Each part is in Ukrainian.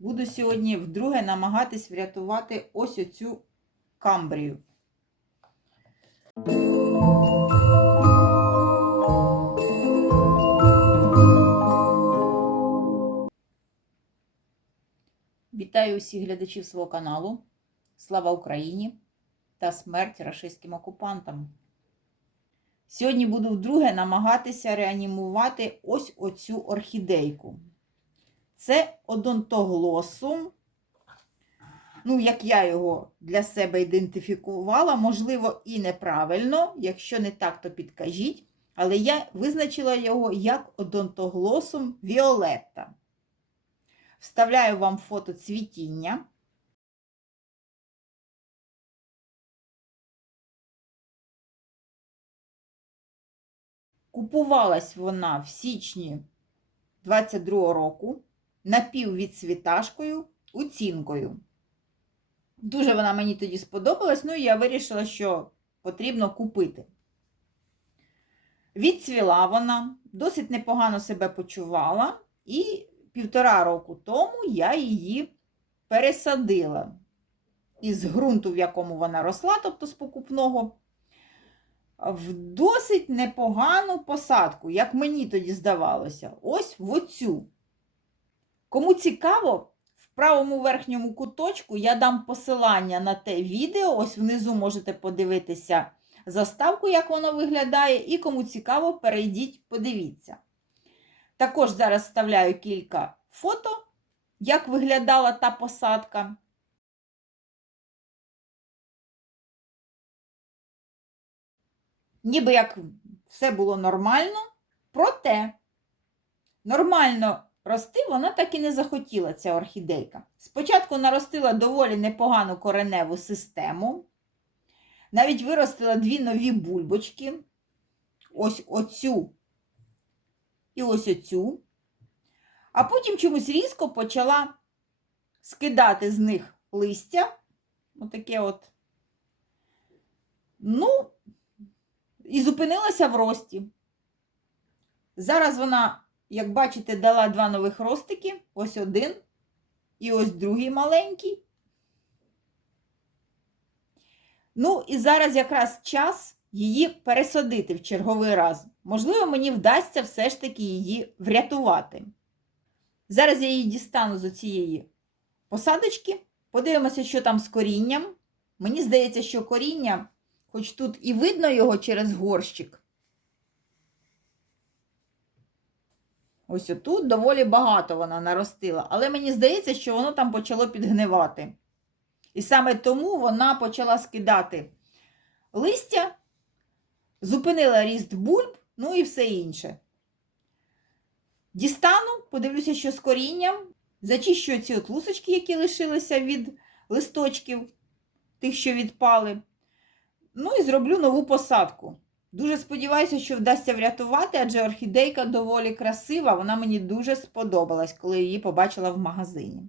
Буду сьогодні вдруге намагатись врятувати ось оцю камбрію. Вітаю усіх глядачів свого каналу. Слава Україні та смерть рашистським окупантам. Сьогодні буду вдруге намагатися реанімувати ось оцю орхідейку. Це одонтоглосум. Ну, як я його для себе ідентифікувала, можливо, і неправильно. Якщо не так, то підкажіть. Але я визначила його як одонтоглосум Віолетта. Вставляю вам фото цвітіння. Купувалась вона в січні 22 року напіввідцвіташкою оцінкою. Дуже вона мені тоді сподобалась, ну і я вирішила, що потрібно купити. Відцвіла вона, досить непогано себе почувала, і півтора року тому я її пересадила із ґрунту, в якому вона росла, тобто з покупного, в досить непогану посадку, як мені тоді здавалося, ось в оцю. Кому цікаво, в правому верхньому куточку я дам посилання на те відео. Ось внизу можете подивитися заставку, як воно виглядає, і кому цікаво, перейдіть, подивіться. Також зараз вставляю кілька фото, як виглядала та посадка. Ніби як все було нормально, проте нормально рости вона так і не захотіла, ця орхідейка. Спочатку наростила доволі непогану кореневу систему, навіть виростила дві нові бульбочки. Ось оцю і ось оцю. А потім чомусь різко почала скидати з них листя. Отаке от. Ну, і зупинилася в рості. Зараз вона, як бачите, дала два нових ростики. Ось один і ось другий маленький. Ну, і зараз якраз час її пересадити в черговий раз. Можливо, мені вдасться все ж таки її врятувати. Зараз я її дістану з цієї посадочки. Подивимося, що там з корінням. Мені здається, що коріння, хоч тут і видно його через горщик. Ось отут доволі багато вона наростила, але мені здається, що воно там почало підгнивати. І саме тому вона почала скидати листя, зупинила ріст бульб, ну і все інше. Дістану, подивлюся, що з корінням, зачищу ці от лусочки, які лишилися від листочків, тих, що відпали. Ну і зроблю нову посадку. Дуже сподіваюся, що вдасться врятувати, адже орхідейка доволі красива, вона мені дуже сподобалась, коли її побачила в магазині.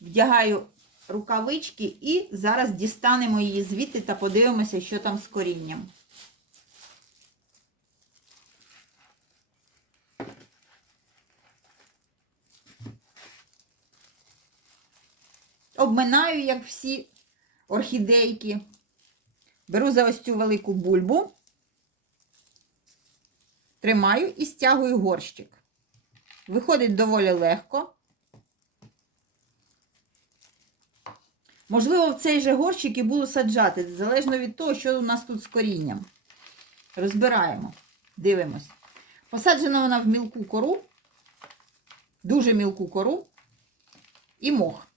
Вдягаю рукавички і зараз дістанемо її звідти та подивимося, що там з корінням. Обминаю, як всі орхідейки. Беру за ось цю велику бульбу, тримаю і стягую горщик. Виходить доволі легко. Можливо, в цей же горщик і буду саджати, залежно від того, що у нас тут з корінням. Розбираємо, дивимось. Посаджена вона в мілку кору, дуже мілку кору і мох.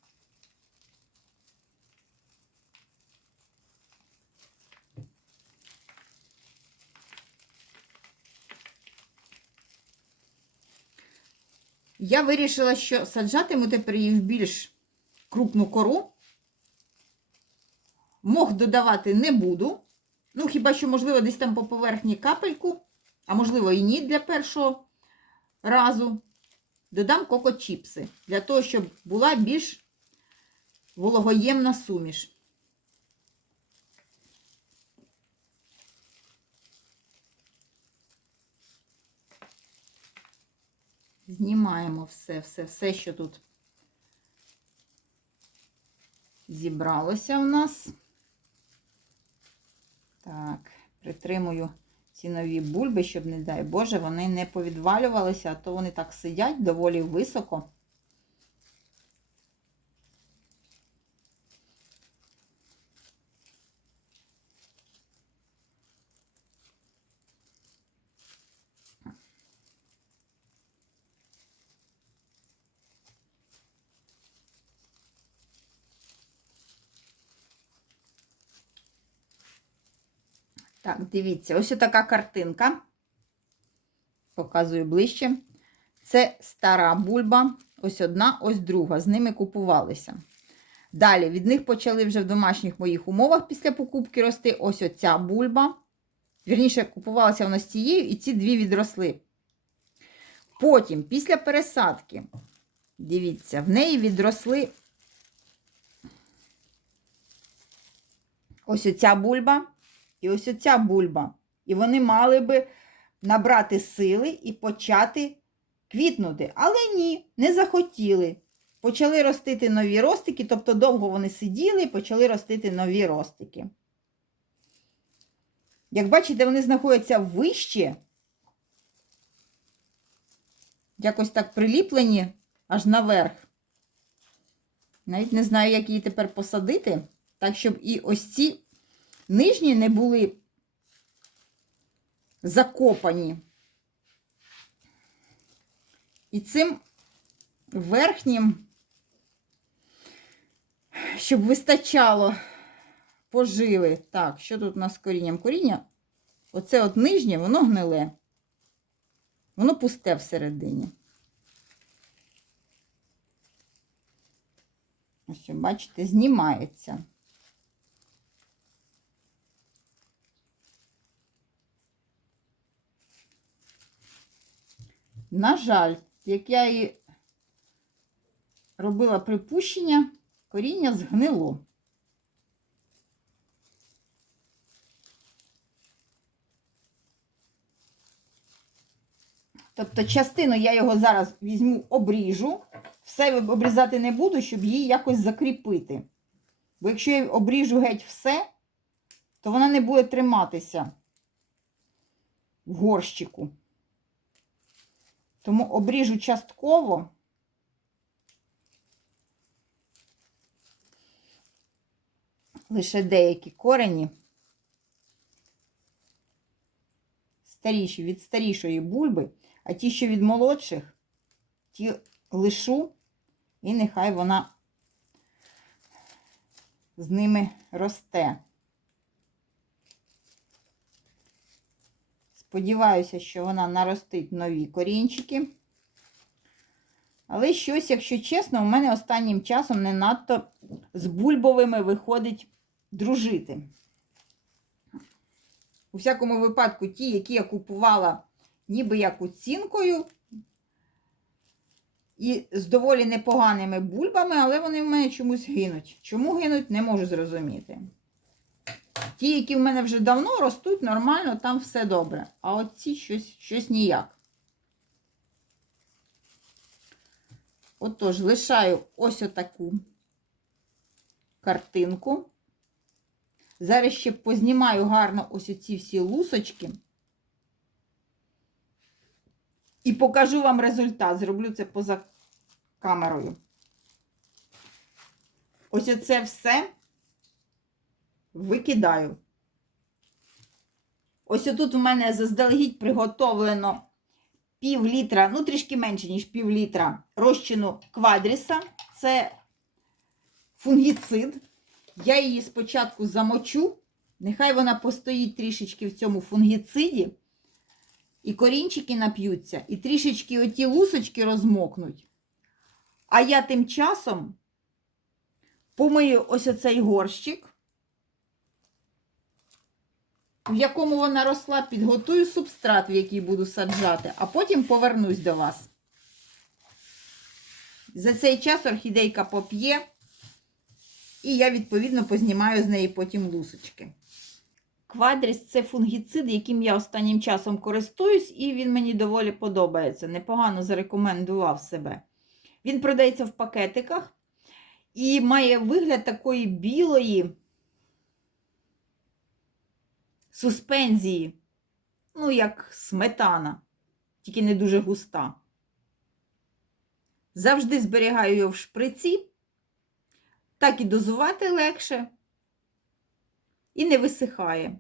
Я вирішила, що саджатиму тепер її в більш крупну кору. Мох додавати не буду. Ну, хіба що, можливо, десь там по поверхні капельку, а можливо, і ні для першого разу. Додам коко-чіпси, для того, щоб була більш вологоємна суміш. Знімаємо все, все, все, що тут зібралося в нас. Так, притримую ці нові бульби, щоб, не дай Боже, вони не повідвалювалися, а то вони так сидять доволі високо. Так, дивіться, ось така картинка. Показую ближче. Це стара бульба. Ось одна, ось друга. З ними купувалися. Далі від них почали вже в домашніх моїх умовах після покупки рости ось оця бульба. Вірніше, купувалася вона з цією, і ці дві відросли. Потім, після пересадки, дивіться, в неї відросли ось оця бульба. І ось оця бульба. І вони мали би набрати сили і почати квітнути. Але ні, не захотіли. Почали ростити нові ростики, тобто довго вони сиділи і почали ростити нові ростики. Як бачите, вони знаходяться вище, якось так приліплені аж наверх. Навіть не знаю, як її тепер посадити, так, щоб і ось ці нижні не були закопані. І цим верхнім, щоб вистачало поживи. Так, що тут у нас з корінням? Коріння, оце от нижнє, воно гниле. Воно пусте всередині. Ось, бачите, знімається. На жаль, як я і робила припущення, коріння згнило. Тобто частину я його зараз візьму, обріжу, все обрізати не буду, щоб її якось закріпити. Бо якщо я обріжу геть все, то вона не буде триматися в горщику. Тому обріжу частково. Лише деякі корені. Старіші від старішої бульби, а ті, що від молодших, ті лишу, і нехай вона з ними росте. Сподіваюся, що вона наростить нові корінчики. Але щось, якщо чесно, у мене останнім часом не надто з бульбовими виходить дружити. У всякому випадку, ті, які я купувала ніби як оцінкою, і з доволі непоганими бульбами, але вони в мене чомусь гинуть. Чому гинуть, не можу зрозуміти. Ті, які в мене вже давно ростуть, нормально, там все добре. А от ці щось, щось ніяк. Отож, лишаю ось отаку картинку. Зараз ще познімаю гарно ось оці всі лусочки. І покажу вам результат. Зроблю це поза камерою. Ось оце все викидаю. Ось тут у мене заздалегідь приготовлено пів літра, ну трішки менше, ніж пів літра розчину квадріса. Це фунгіцид. Я її спочатку замочу, нехай вона постоїть трішечки в цьому фунгіциді, і корінчики нап'ються, і трішечки оті лусочки розмокнуть. А я тим часом помию ось оцей горщик в якому вона росла, підготую субстрат, в який буду саджати, а потім повернусь до вас. За цей час орхідейка поп'є, і я, відповідно, познімаю з неї потім лусочки. Квадріс це фунгіцид, яким я останнім часом користуюсь, і він мені доволі подобається. Непогано зарекомендував себе. Він продається в пакетиках і має вигляд такої білої суспензії, ну, як сметана, тільки не дуже густа. Завжди зберігаю його в шприці, так і дозувати легше і не висихає.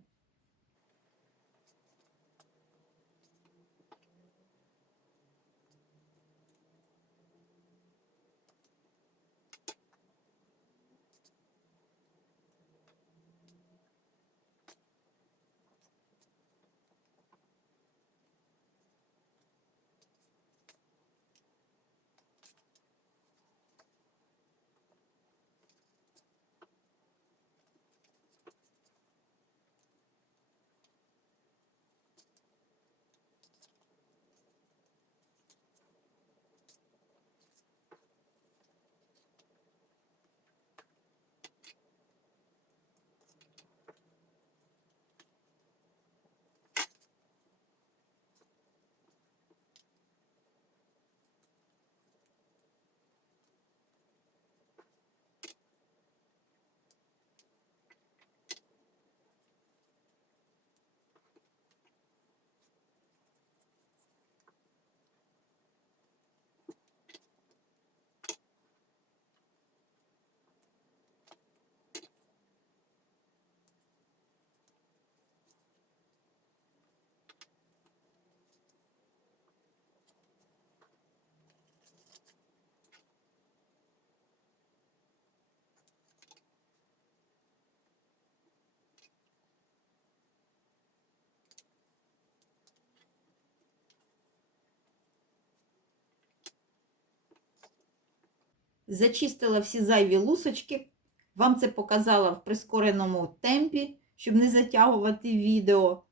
Зачистила всі зайві лусочки. Вам це показала в прискореному темпі, щоб не затягувати відео.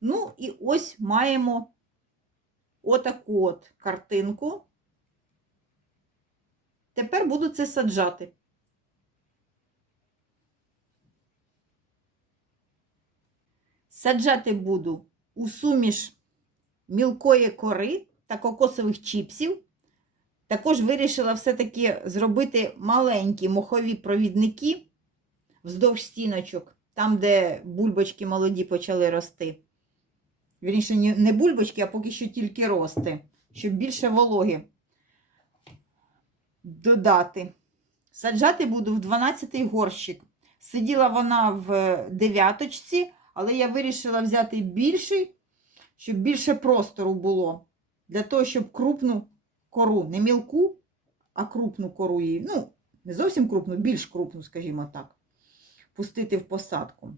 Ну, і ось маємо отаку от картинку. Тепер буду це саджати. Саджати буду у суміш мілкої кори та кокосових чіпсів. Також вирішила все-таки зробити маленькі мохові провідники вздовж стіночок, там, де бульбочки молоді почали рости. Вірніше, не бульбочки, а поки що тільки рости, щоб більше вологи додати. Саджати буду в 12-й горщик. Сиділа вона в дев'яточці, але я вирішила взяти більший, щоб більше простору було. Для того, щоб крупну кору, не мілку, а крупну кору її. Ну, не зовсім крупну, більш крупну, скажімо так, пустити в посадку.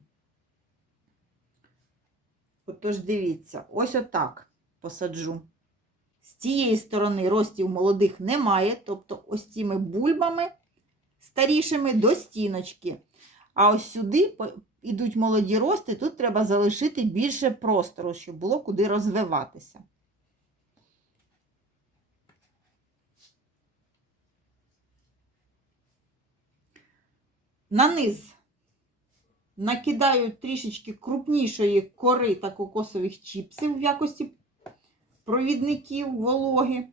Отож, дивіться, ось отак посаджу. З тієї сторони ростів молодих немає, тобто ось цими бульбами старішими до стіночки. А ось сюди йдуть молоді рости, тут треба залишити більше простору, щоб було куди розвиватися. На низ накидаю трішечки крупнішої кори та кокосових чіпсів в якості провідників вологи.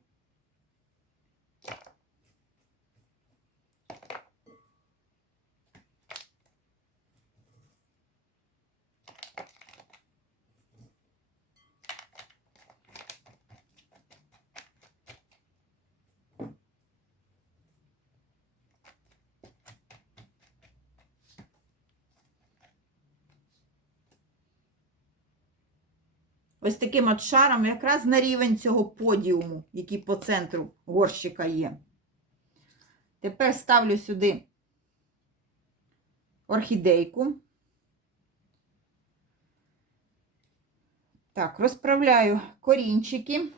Ось таким от шаром, якраз на рівень цього подіуму, який по центру горщика є. Тепер ставлю сюди орхідейку. Так, розправляю корінчики.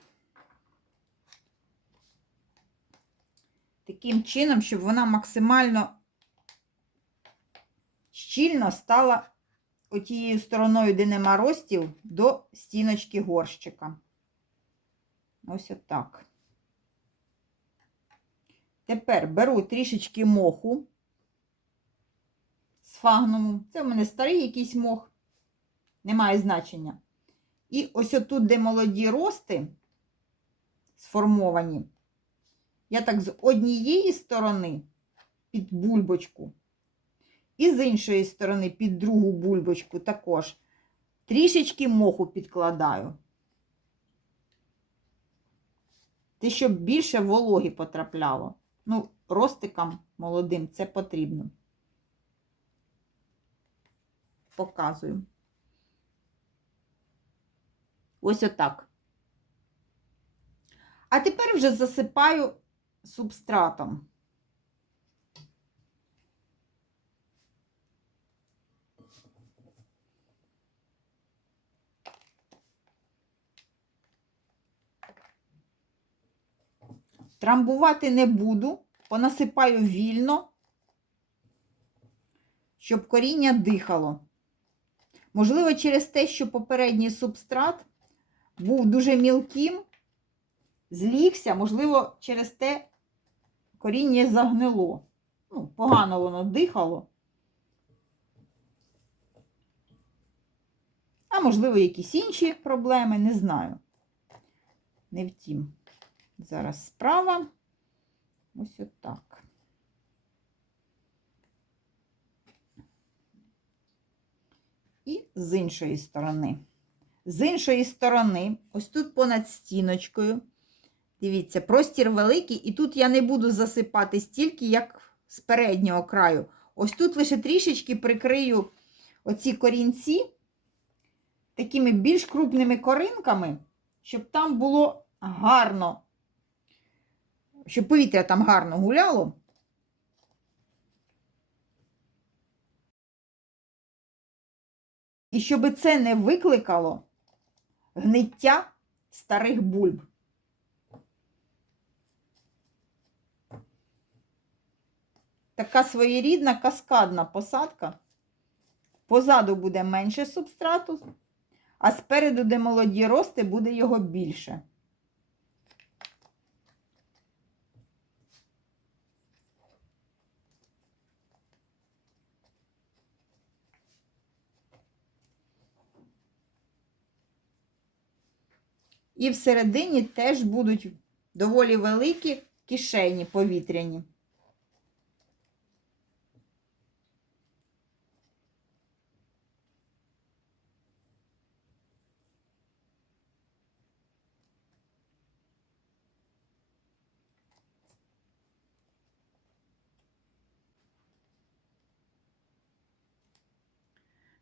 Таким чином, щоб вона максимально щільно стала отією стороною, де нема ростів, до стіночки горщика. Ось отак. Тепер беру трішечки моху з фагнуму. Це в мене старий якийсь мох. немає значення. І ось отут, де молоді рости сформовані, я так з однієї сторони під бульбочку, і з іншої сторони під другу бульбочку також трішечки моху підкладаю. Те, щоб більше вологи потрапляло. Ну, ростикам молодим це потрібно. Показую. Ось отак. А тепер вже засипаю субстратом. Трамбувати не буду, понасипаю вільно, щоб коріння дихало. Можливо, через те, що попередній субстрат був дуже мілким, злігся, можливо, через те коріння загнило. Ну, погано воно дихало. А можливо, якісь інші проблеми, не знаю. Не втім. Зараз справа. Ось отак. І з іншої сторони. З іншої сторони, ось тут понад стіночкою. Дивіться, простір великий, і тут я не буду засипати стільки, як з переднього краю. Ось тут лише трішечки прикрию оці корінці такими більш крупними коринками, щоб там було гарно щоб повітря там гарно гуляло. І щоб це не викликало гниття старих бульб. Така своєрідна каскадна посадка. Позаду буде менше субстрату, а спереду, де молоді рости, буде його більше. І всередині теж будуть доволі великі кишені повітряні.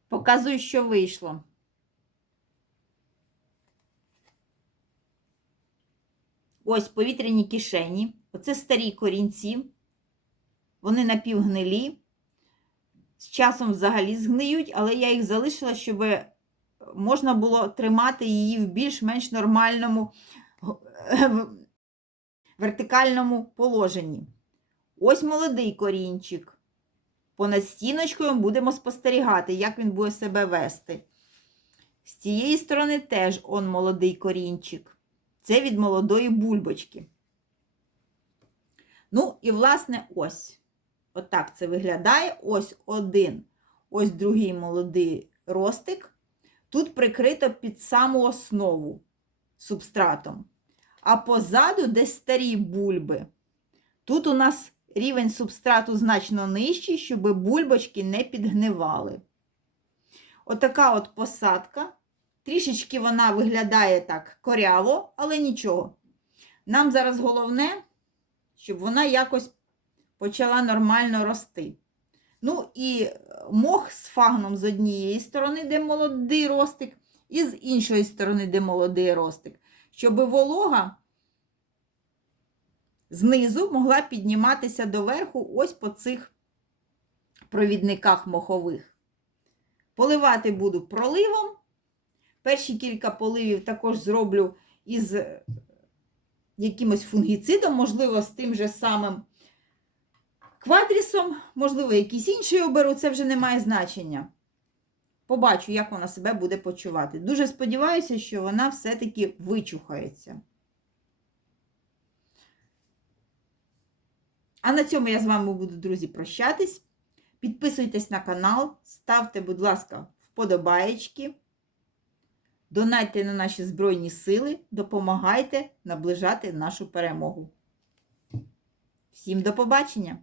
Показую, що вийшло. Ось повітряні кишені. Оце старі корінці. Вони напівгнилі. З часом взагалі згниють, але я їх залишила, щоб можна було тримати її в більш-менш нормальному вертикальному положенні. Ось молодий корінчик. Понад стіночкою будемо спостерігати, як він буде себе вести. З цієї сторони теж он молодий корінчик. Це від молодої бульбочки. Ну, і, власне, ось. Отак це виглядає. Ось один, ось другий молодий ростик. Тут прикрито під саму основу субстратом. А позаду, де старі бульби, тут у нас рівень субстрату значно нижчий, щоб бульбочки не підгнивали. Отака от посадка. Трішечки вона виглядає так коряво, але нічого. Нам зараз головне, щоб вона якось почала нормально рости. Ну, і мох з фагном з однієї сторони, де молодий ростик, і з іншої сторони, де молодий ростик. Щоб волога знизу могла підніматися доверху ось по цих провідниках мохових. Поливати буду проливом. Перші кілька поливів також зроблю із якимось фунгіцидом, можливо, з тим же самим квадрісом, можливо, якийсь інший оберу, це вже не має значення. Побачу, як вона себе буде почувати. Дуже сподіваюся, що вона все-таки вичухається. А на цьому я з вами буду, друзі, прощатись. Підписуйтесь на канал, ставте, будь ласка, вподобаєчки. Донайте на наші Збройні Сили, допомагайте наближати нашу перемогу. Всім до побачення!